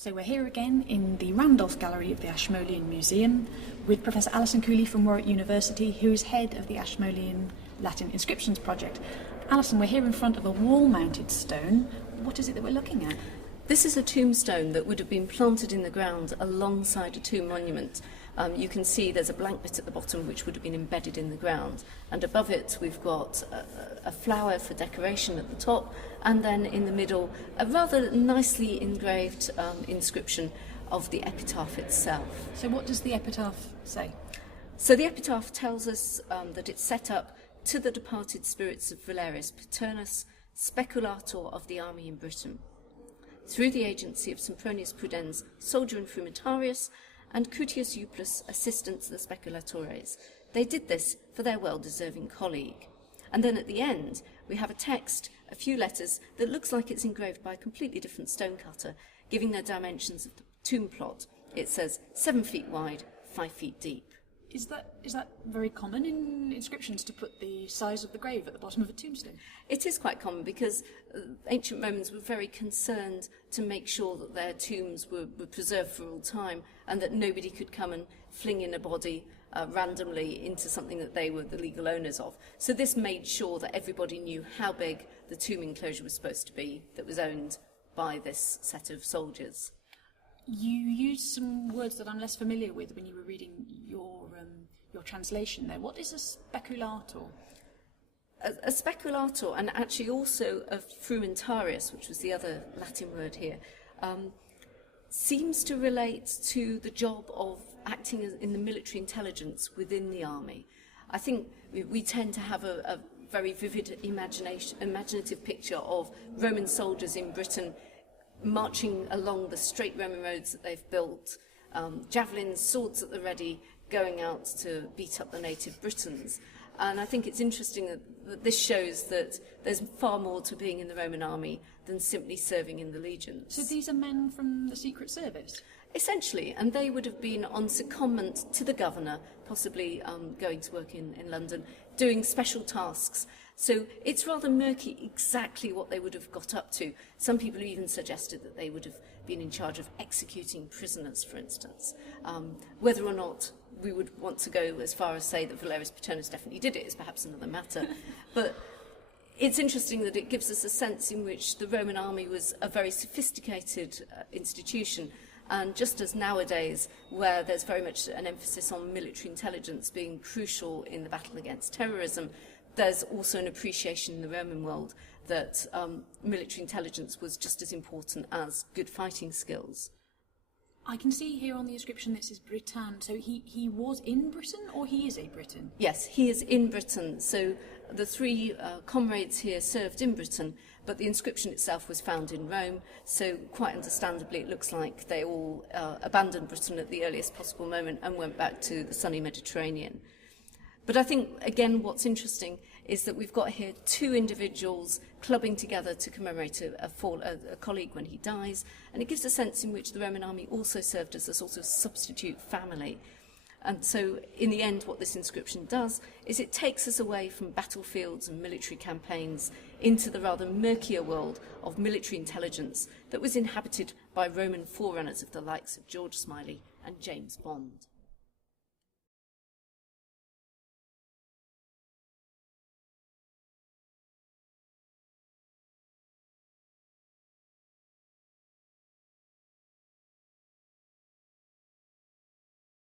So we're here again in the Randolph Gallery of the Ashmolean Museum with Professor Alison Cooley from Warwick University, who is head of the Ashmolean Latin Inscriptions Project. Alison, we're here in front of a wall-mounted stone. What is it that we're looking at? This is a tombstone that would have been planted in the ground alongside a tomb monument. You can see there's a blank bit at the bottom which would have been embedded in the ground, and above it we've got a flower for decoration at the top, and then in the middle a rather nicely engraved inscription of the epitaph itself. So what does the epitaph say? So the epitaph tells us that it's set up to the departed spirits of Valerius Paternus, speculator of the army in Britain, through the agency of Sempronius Prudens, soldier and frumentarius, and Cutius Euplus, assistant to the speculatores. They did this for their well-deserving colleague. And then at the end, we have a text, a few letters, that looks like it's engraved by a completely different stonecutter, giving their dimensions of the tomb plot. It says 7 feet wide, 5 feet deep. Is that very common in inscriptions to put the size of the grave at the bottom of a tombstone? It is quite common because ancient Romans were very concerned to make sure that their tombs were preserved for all time and that nobody could come and fling in a body randomly into something that they were the legal owners of. So this made sure that everybody knew how big the tomb enclosure was supposed to be that was owned by this set of soldiers. You used some words that I'm less familiar with when you were reading your translation there. What is a speculator? A speculator, and actually also a frumentarius, which was the other Latin word here, seems to relate to the job of acting in the military intelligence within the army. I think we tend to have a very vivid imaginative picture of Roman soldiers in Britain marching along the straight Roman roads that they've built, javelins, swords at the ready, going out to beat up the native Britons. And I think it's interesting that this shows that there's far more to being in the Roman army than simply serving in the legions. So these are men from the Secret Service? Essentially, and they would have been on secondment to the governor, possibly going to work in London, doing special tasks. So it's rather murky exactly what they would have got up to. Some people even suggested that they would have been in charge of executing prisoners, for instance. Whether or not we would want to go as far as say that Valerius Paternus definitely did it is perhaps another matter. But it's interesting that it gives us a sense in which the Roman army was a very sophisticated institution. And just as nowadays, where there's very much an emphasis on military intelligence being crucial in the battle against terrorism, there's also an appreciation in the Roman world that military intelligence was just as important as good fighting skills. I can see here on the inscription that says Britain, so he was in Britain or he is a Briton? Yes, he is in Britain. So the three comrades here served in Britain, but the inscription itself was found in Rome, so quite understandably it looks like they all abandoned Britain at the earliest possible moment and went back to the sunny Mediterranean. But I think, again, what's interesting is that we've got here two individuals clubbing together to commemorate a colleague when he dies, and it gives a sense in which the Roman army also served as a sort of substitute family. And so, in the end, what this inscription does is it takes us away from battlefields and military campaigns into the rather murkier world of military intelligence that was inhabited by Roman forerunners of the likes of George Smiley and James Bond.